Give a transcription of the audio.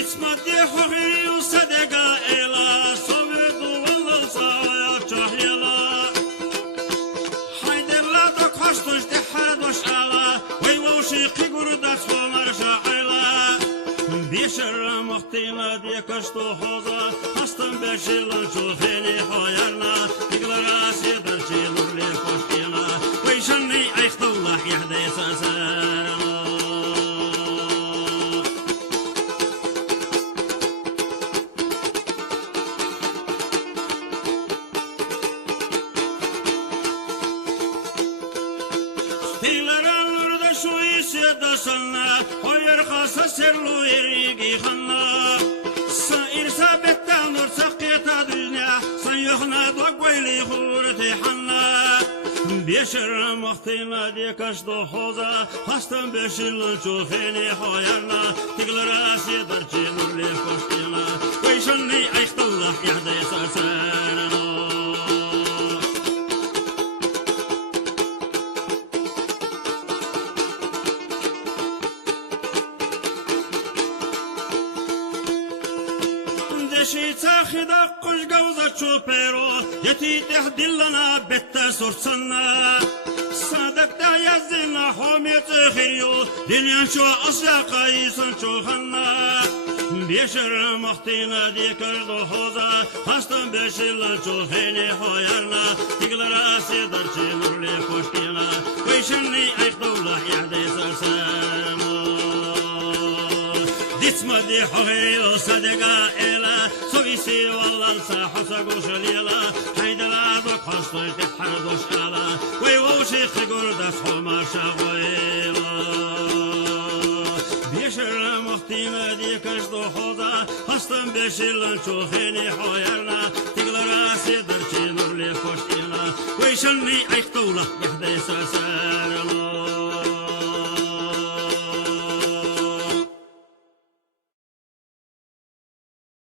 اسمدي حقي وصدقة إلى صبر والله صايا جاهلا حيد لا تقحش تحرد وشالا ويوشيقي قردت ومرجع إلى بيشر مختيمة ديكشتو حوزا هستم بشيلان شوفيني حيرنا يقدر راسي درجي نورلي خوشتينا ويشني ايخت الله يهدي ساسرنا Tilaran da şu işe da sana Hoyer khasa serlu erigi khanna Sa irsabetta nur saqita dünya San yuhna da qoyli khurti hanna Beşer maqtina de kaşdo hoza Hastan beşilun çofeni hoyarna Tiglarasi darchi nurli koştina Qoyshunni ayxtallah yahday sasarana شيتا خدا قش جوزة شوبيرو يتي تهدلنا بيتا سورسنا صادق دا يزنا حومي تخيريو دنيا شو أصياقا يسن شو خنا بيشر مختينا دي كردو خوزا هستن بيشلن شو خيني خويرنا تقل راسي درشي نورلي خوشتينا ويشني ايخ دولة يهدي سرسامو اسمدي حقي وصدقة إلى سويسي والله انسى حسق وشليلة حيد لا دوك حصل تحرد وشالة ويوشي خقور دفع ما شاغويلة بيشر مختيمة دي كشدو خوضة هستن بيشلن شوخيني حويرنا تقل راسي درشي نورلي خوشتينا ويشني ايختولة يهدي ساسر الله